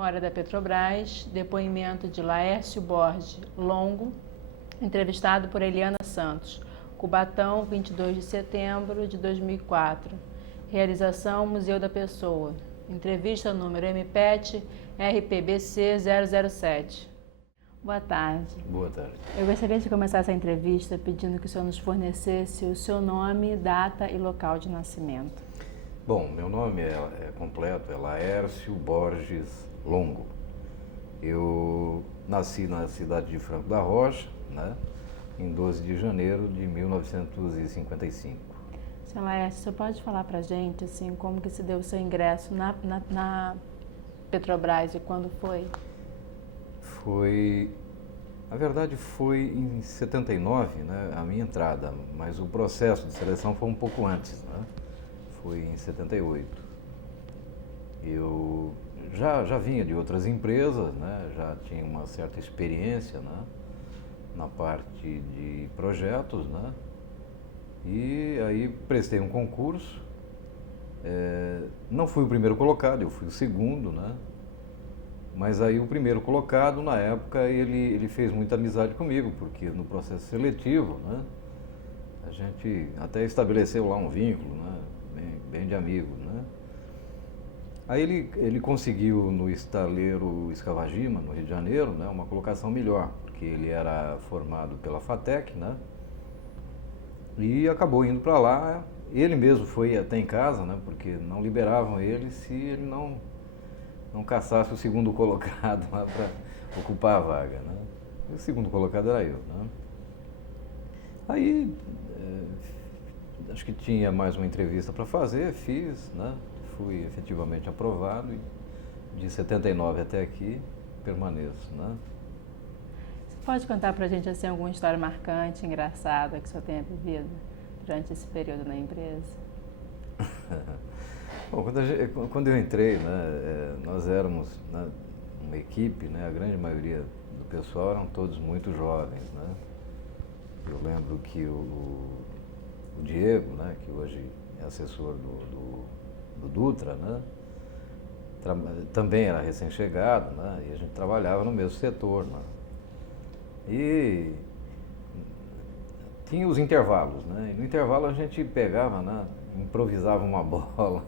Memória da Petrobras, depoimento de Laércio Borges Longo, entrevistado por Eliana Santos, Cubatão, 22 de setembro de 2004. Realização Museu da Pessoa. Entrevista número MPET RPBC 007. Boa tarde. Boa tarde. Eu gostaria de começar essa entrevista pedindo que o senhor nos fornecesse o seu nome, data e local de nascimento. Bom, meu nome é completo, é Laércio Borges Longo. Eu nasci na cidade de Franco da Rocha, né, em 12 de janeiro de 1955. Senhor Laércio, você pode falar para a gente assim, como que se deu o seu ingresso na Petrobras e quando foi? Na verdade foi em 79, né, a minha entrada, mas o processo de seleção foi um pouco antes, né? Foi em 78. Eu já vinha de outras empresas, né? Já tinha uma certa experiência, né? Na parte de projetos, né? E aí prestei um concurso. Não fui o primeiro colocado, eu fui o segundo, né? Mas aí o primeiro colocado, na época, ele fez muita amizade comigo, porque no processo seletivo, né? A gente até estabeleceu lá um vínculo, né? Bem de amigo, né? Aí ele conseguiu no estaleiro Escavagima, no Rio de Janeiro, né, uma colocação melhor, porque ele era formado pela FATEC, né? E acabou indo para lá. Ele mesmo foi até em casa, né? Porque não liberavam ele se ele não caçasse o segundo colocado lá para ocupar a vaga, né? E o segundo colocado era eu, né? Aí acho que tinha mais uma entrevista para fazer, fiz, né? Fui efetivamente aprovado e de 79 até aqui permaneço, né? Você pode contar para a gente assim, alguma história marcante, engraçada que o senhor tenha vivido durante esse período na empresa? Bom, quando eu entrei, né, nós éramos, né, uma equipe, né, a grande maioria do pessoal eram todos muito jovens, né? Eu lembro que o Diego, né, que hoje é assessor do Dutra, né, também era recém-chegado, né, e a gente trabalhava no mesmo setor, né, e tinha os intervalos, né, e no intervalo a gente pegava, né, improvisava uma bola,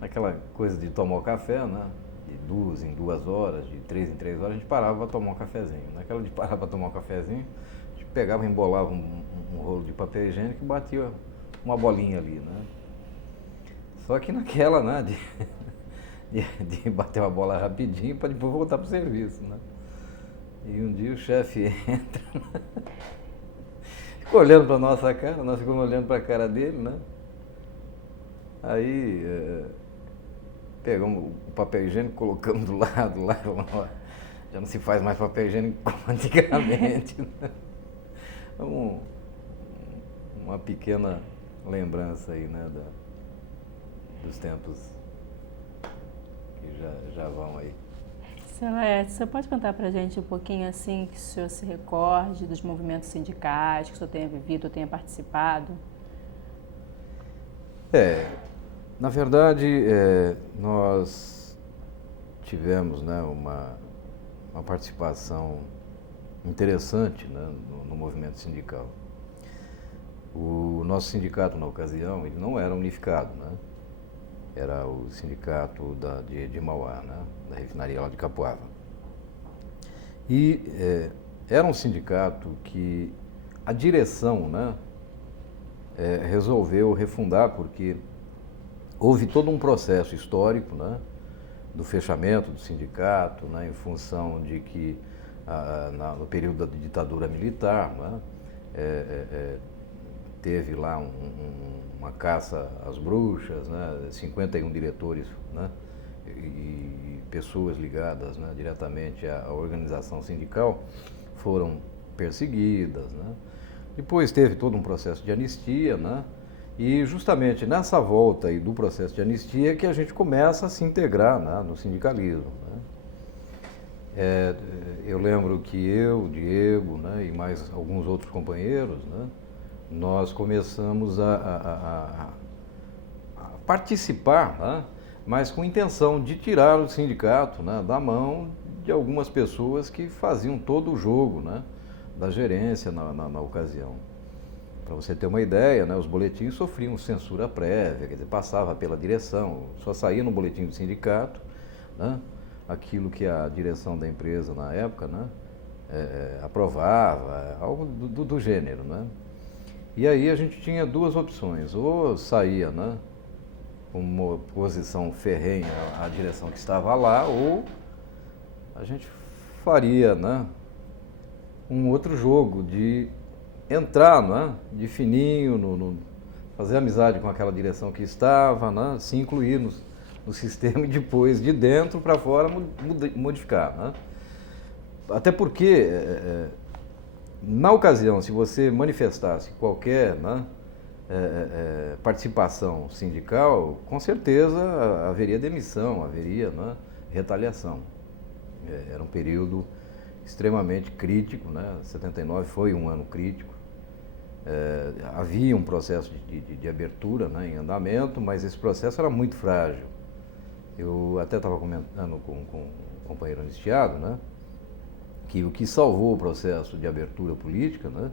naquela coisa de tomar o café, né, de 2 em 2 horas, de 3 em 3 horas, a gente parava para tomar um cafezinho. Naquela de parar para tomar um cafezinho, a gente pegava, embolava um rolo de papel higiênico e batia uma bolinha ali, né. Só que naquela, né, de bater uma bola rapidinho para depois voltar para o serviço, né. E um dia o chefe entra, ficou olhando para a nossa cara, nós ficamos olhando para a cara dele, né. Aí pegamos o papel higiênico, colocamos do lado lá, já não se faz mais papel higiênico como antigamente, né? Uma pequena lembrança aí, né, dos tempos que já vão aí. Senhor Laércio, você pode contar para a gente um pouquinho assim, que o senhor se recorde dos movimentos sindicais que o senhor tenha vivido ou tenha participado? Na verdade, nós tivemos, né, uma participação interessante, né, no movimento sindical. O nosso sindicato, na ocasião, ele não era unificado, né? Era o sindicato de Mauá, né, da refinaria lá de Capoava. E era um sindicato que a direção, né, resolveu refundar, porque houve todo um processo histórico, né, do fechamento do sindicato, né, em função de que no período da ditadura militar, né, teve lá uma caça às bruxas, né, 51 diretores, né, e pessoas ligadas, né, diretamente à organização sindical foram perseguidas, né. Depois teve todo um processo de anistia, né, e justamente nessa volta aí do processo de anistia que a gente começa a se integrar, né, no sindicalismo, né. Eu lembro que eu, Diego, né, e mais alguns outros companheiros, né, nós começamos a participar, né, mas com intenção de tirar o sindicato, né, da mão de algumas pessoas que faziam todo o jogo, né, da gerência na ocasião. Para você ter uma ideia, né, os boletins sofriam censura prévia, quer dizer, passava pela direção, só saía no boletim do sindicato, né, aquilo que a direção da empresa na época, né, aprovava, algo do gênero, né. E aí a gente tinha duas opções, ou saía, né, com uma posição ferrenha à direção que estava lá, ou a gente faria, né, um outro jogo de entrar, né, de fininho, fazer amizade com aquela direção que estava, né, se incluir no sistema e depois de dentro para fora modificar, né. Até porque, na ocasião, se você manifestasse qualquer, né, participação sindical, com certeza haveria demissão, haveria, né, retaliação. Era um período extremamente crítico, né? 79 foi um ano crítico. Havia um processo de abertura, né, em andamento, mas esse processo era muito frágil. Eu até estava comentando com o companheiro Anistiado, né, que o que salvou o processo de abertura política, né,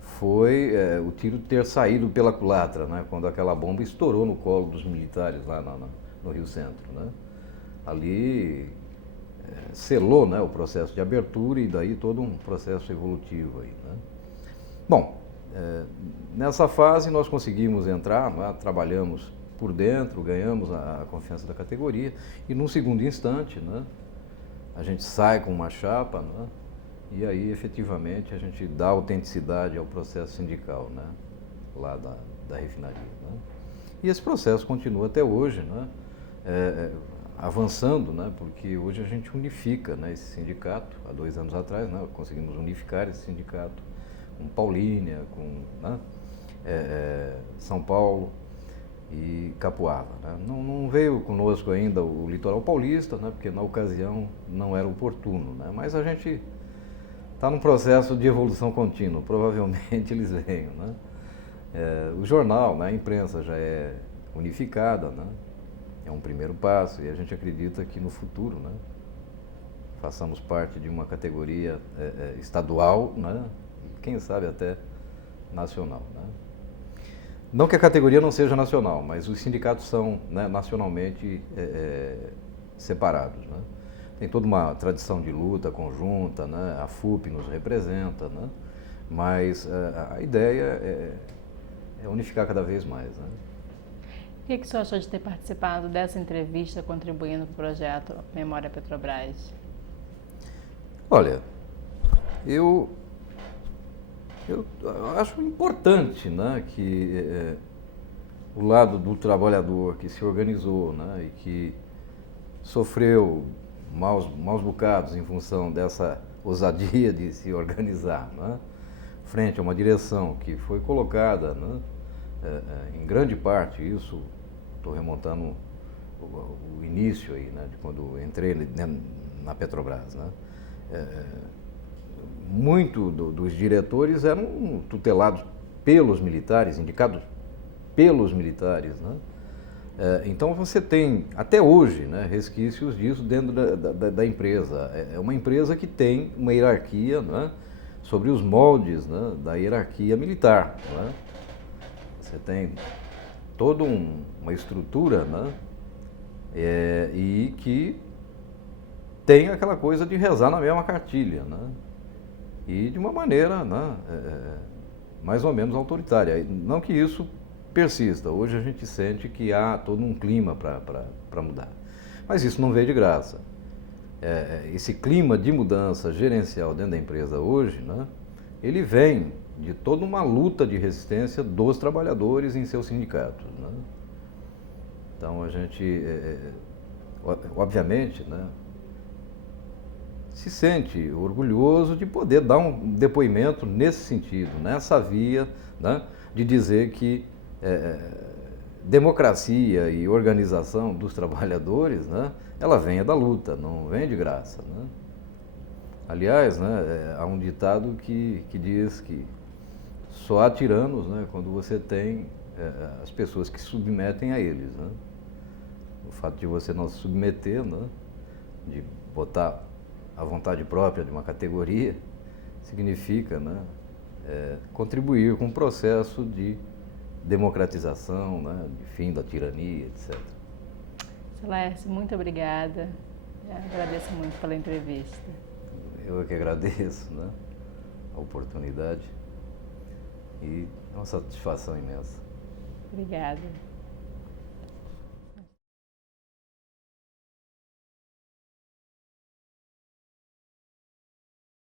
foi o tiro ter saído pela culatra, né, quando aquela bomba estourou no colo dos militares lá no Rio Centro, né. Ali selou, né, o processo de abertura e daí todo um processo evolutivo aí, né. Bom, nessa fase nós conseguimos entrar, né, trabalhamos por dentro, ganhamos a confiança da categoria e num segundo instante, né, a gente sai com uma chapa, né, e aí efetivamente a gente dá autenticidade ao processo sindical, né, lá da refinaria, né. E esse processo continua até hoje, né, avançando, né, porque hoje a gente unifica, né, esse sindicato. Há 2 anos atrás, né, conseguimos unificar esse sindicato com Paulínia, com, né, São Paulo e Capuava, né. Não veio conosco ainda o Litoral Paulista, né, porque na ocasião não era oportuno, né, mas a gente está num processo de evolução contínua, provavelmente eles venham, né. O jornal, né, a imprensa já é unificada, né, é um primeiro passo e a gente acredita que no futuro, né, façamos parte de uma categoria estadual, né, e quem sabe até nacional, né. Não que a categoria não seja nacional, mas os sindicatos são, né, nacionalmente separados, né. Tem toda uma tradição de luta conjunta, né, a FUP nos representa, né, mas a ideia é unificar cada vez mais, né. O que o senhor achou de ter participado dessa entrevista contribuindo para o projeto Memória Petrobras? Olha, eu acho importante, né, que o lado do trabalhador que se organizou, né, e que sofreu maus bocados em função dessa ousadia de se organizar, né, frente a uma direção que foi colocada, né, em grande parte, isso estou remontando o início aí, né, de quando entrei na Petrobras, né, muito dos diretores eram tutelados pelos militares, indicados pelos militares, né. Então você tem, até hoje, né, resquícios disso dentro da empresa. É uma empresa que tem uma hierarquia, né, sobre os moldes, né, da hierarquia militar, né. Você tem toda uma estrutura, né, e que tem aquela coisa de rezar na mesma cartilha, né, e de uma maneira, né, mais ou menos autoritária. Não que isso persista. Hoje a gente sente que há todo um clima para mudar. Mas isso não veio de graça. Esse clima de mudança gerencial dentro da empresa hoje, né, ele vem de toda uma luta de resistência dos trabalhadores em seus sindicatos, né. Então a gente, obviamente, né, se sente orgulhoso de poder dar um depoimento nesse sentido, nessa via, né, de dizer que democracia e organização dos trabalhadores, né, ela vem da luta, não vem de graça, né. Aliás, né, há um ditado que diz que só há tiranos, né, quando você tem as pessoas que se submetem a eles, né. fato de você não se submeter, né? De botar a vontade própria de uma categoria, significa, né? Contribuir com o processo de democratização, né? De fim da tirania, etc. Seu Laércio, muito obrigada. Eu agradeço muito pela entrevista. Eu é que agradeço, né? A oportunidade e é uma satisfação imensa. Obrigada.